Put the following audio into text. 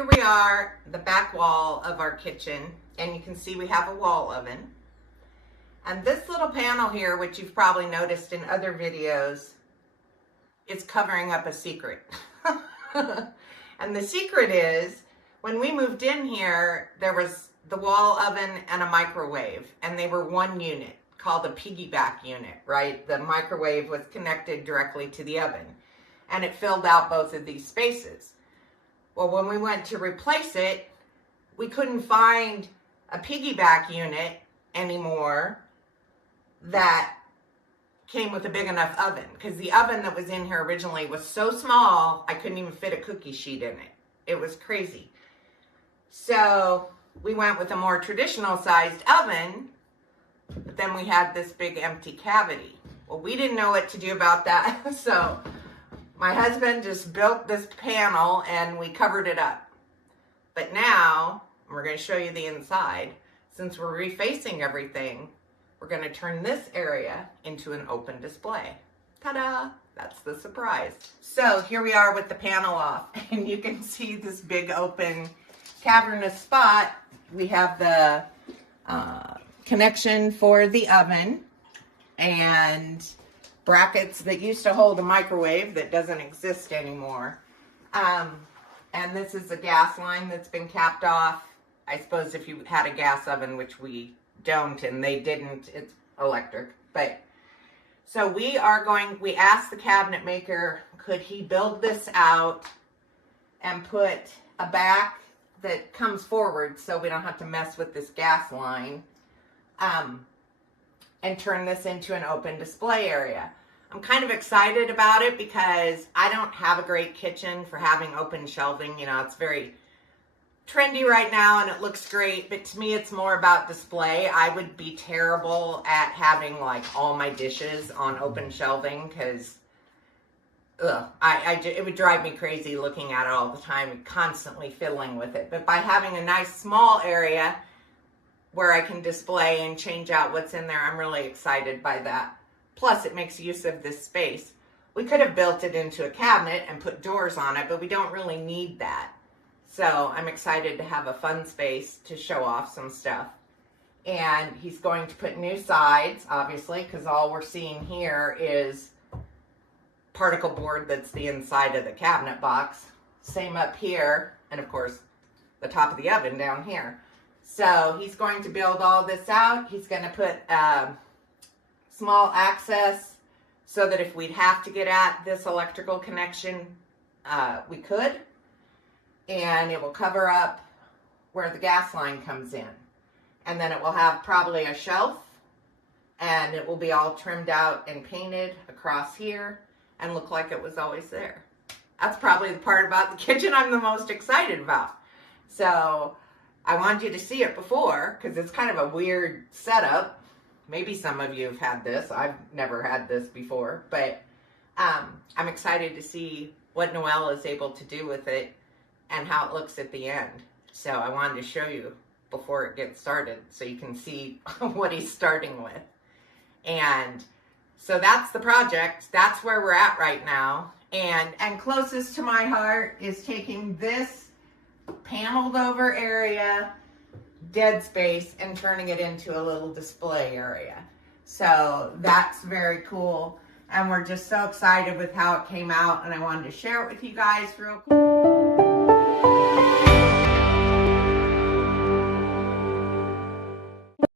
here we are, the back wall of our kitchen, and you can see we have a wall oven. And this little panel here, which you've probably noticed in other videos, is covering up a secret. And the secret is, when we moved in here, there was the wall oven and a microwave, and they were one unit called a piggyback unit, right? The microwave was connected directly to the oven, and it filled out both of these spaces. Well, when we went to replace it, we couldn't find a piggyback unit anymore that came with a big enough oven, because the oven that was in here originally was so small, I couldn't even fit a cookie sheet in it. It was crazy. So we went with a more traditional sized oven, but then we had this big empty cavity. Well, we didn't know what to do about that. So my husband just built this panel and we covered it up. But now we're going to show you the inside. Since we're refacing everything, we're going to turn this area into an open display. Ta-da! That's the surprise. So here we are with the panel off, and you can see this big open cavernous spot. We have the connection for the oven and brackets that used to hold a microwave that doesn't exist anymore. And this is a gas line that's been capped off. I suppose if you had a gas oven, which we don't, and they didn't, it's electric. But so we asked the cabinet maker, could he build this out and put a back that comes forward so we don't have to mess with this gas line, and turn this into an open display area. I'm kind of excited about it because I don't have a great kitchen for having open shelving. You know, it's very trendy right now and it looks great, but to me it's more about display. I would be terrible at having like all my dishes on open shelving because it would drive me crazy looking at it all the time and constantly fiddling with it. But by having a nice small area where I can display and change out what's in there, I'm really excited by that. Plus it makes use of this space. We could have built it into a cabinet and put doors on it, but we don't really need that. So I'm excited to have a fun space to show off some stuff. And he's going to put new sides, obviously, because all we're seeing here is particle board that's the inside of the cabinet box. Same up here, and of course, the top of the oven down here. So he's going to build all this out. He's going to put small access so that if we'd have to get at this electrical connection, we could. And it will cover up where the gas line comes in. And then it will have probably a shelf, and it will be all trimmed out and painted across here and look like it was always there. That's probably the part about the kitchen I'm the most excited about. So I wanted you to see it before because it's kind of a weird setup. Maybe some of you have had this. I've never had this before, but I'm excited to see what Noelle is able to do with it and how it looks at the end. So I wanted to show you before it gets started so you can see what he's starting with. And so that's the project. That's where we're at right now. And closest to my heart is taking this paneled over area, dead space, and turning it into a little display area. So that's very cool. And we're just so excited with how it came out, and I wanted to share it with you guys real quick.